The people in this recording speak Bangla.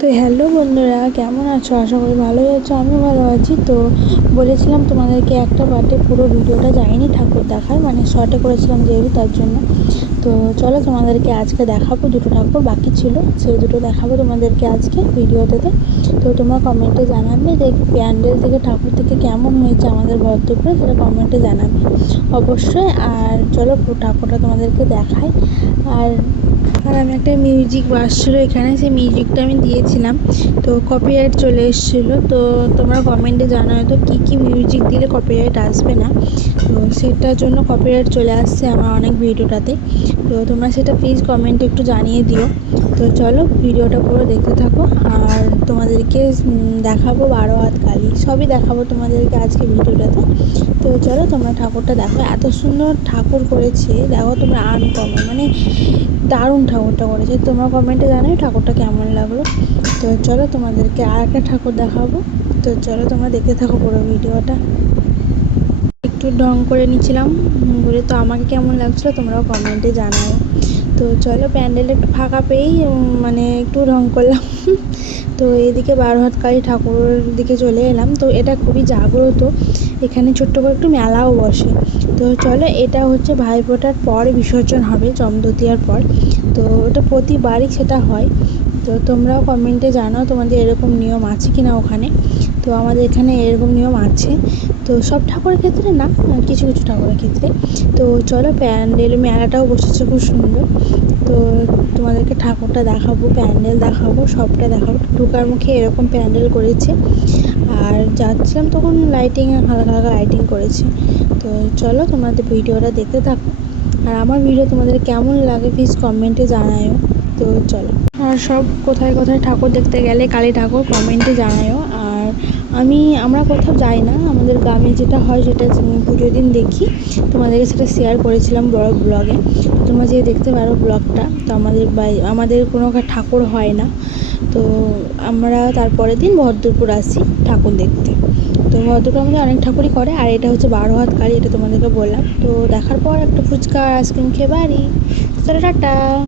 তো হ্যালো বন্ধুরা, কেমন আছো? আশা করি ভালোই আছো। আমি ভালো আছি। তো বলেছিলাম তোমাদেরকে একটা পার্টে পুরো ভিডিওটা যায়নি ঠাকুর দেখার, মানে শর্টে করেছিলাম যেহেতু, তার জন্য। তো চলো তোমাদেরকে আজকে দেখাবো, দুটো ঠাকুর বাকি ছিল, সেই দুটো দেখাবো তোমাদেরকে আজকে ভিডিওতে। তো তোমরা কমেন্টে জানাবে যে প্যান্ডেল থেকে ঠাকুর থেকে কেমন হয়েছে আমাদের ভদ্রপুরে, সেটা কমেন্টে জানাবে অবশ্যই। আর চলো পুরো ঠাকুরটা তোমাদেরকে দেখাই। আর আমি একটা মিউজিক বাজছিলো এখানে, সেই মিউজিকটা আমি দিয়েছিলাম, তো কপিরাইট চলে এসেছিলো। তো তোমরা কমেন্টে জানাও তো কী মিউজিক দিলে কপিরাইট আসবে না। তো সেটার জন্য কপিরাইট চলে আসছে আমার অনেক ভিডিওটাতে। তো তোমরা সেটা প্লিজ কমেন্টে একটু জানিয়ে দিও। তো চলো ভিডিওটা পুরো দেখতে থাকো। আর তোমাদেরকে দেখাবো 12 হাত কালী, সবই দেখাবো তোমাদেরকে আজকে ভিডিওটাতে। তো চলো তোমরা ঠাকুরটা দেখো, এত সুন্দর ঠাকুর করেছে দেখো তোমরা, আনকমন, মানে দারুণ ঠাকুরটা করেছে। তোমরা কমেন্টে জানাও ঠাকুরটা কেমন লাগলো। তো চলো তোমাদেরকে আর একটা ঠাকুর দেখাবো। তো চলো তোমরা দেখতে থাকো পুরো ভিডিওটা। একটু ঢং করে নিচ্ছিলাম বলে, তো আমাকে কেমন লাগছিলো তোমরাও কমেন্টে জানাও। তো চলো প্যান্ডেল একটু ফাঁকা পেয়েই মানে একটু ঢং করলাম। তো এদিকে 12 হাত কালী ঠাকুরের দিকে চলে এলাম। তো এটা খুবই জাগ্রত, এখানে ছোট্ট করে একটু মেলাও বসে। তো চলো, এটা হচ্ছে ভাইফোঁটার পর বিসর্জন হবে, জমদুতিয়ার পর। তো ওটা প্রতিবারই সেটা হয়। তো তোমরাও কমেন্টে জানাও তোমাদের এরকম নিয়ম আছে কি না ওখানে। তো আমাদের এখানে এরকম নিয়ম আছে। তো সব ঠাকুরের ক্ষেত্রে না, কিছু কিছু ঠাকুরের ক্ষেত্রে। তো চলো প্যান্ডেল মেলাটাও বসেছে খুব সুন্দর। তো তোমাদেরকে ঠাকুরটা দেখাবো, প্যান্ডেল দেখাবো, সবটা দেখাবো। ঢোকার মুখে এরকম প্যান্ডেল করেছে, আর যাচ্ছিলাম তখন লাইটিং, হালকা হালকা লাইটিং করেছে। তো চলো তোমাদের ভিডিওটা দেখতে থাকো। আর আমার ভিডিও তোমাদের কেমন লাগে প্লিজ কমেন্টে জানাও। তো চলো, আর সব কোথায় কোথায় ঠাকুর দেখতে গেলে কালী ঠাকুর কমেন্টে জানাও। আর আমরা কোথাও যাই না, আমাদের গ্রামে যেটা হয় সেটা পুজোর দিন দেখি, তোমাদেরকে সেটা শেয়ার করেছিলাম বড় ব্লগে। তোমরা যে দেখতে পারো ব্লগটা। তো আমাদের কোনো ঠাকুর হয় না, তো আমরা তারপরের দিন ভদ্রপুর আসি ঠাকুর দেখতে। তো ভদ্রপুর আমাদের অনেক ঠাকুরই করে। আর এটা হচ্ছে 12 হাত কালী, এটা তোমাদেরকে বললাম। তো দেখার পর একটা ফুচকা আর আইসক্রিম খেয়ে বাড়ি। চলো টাটা।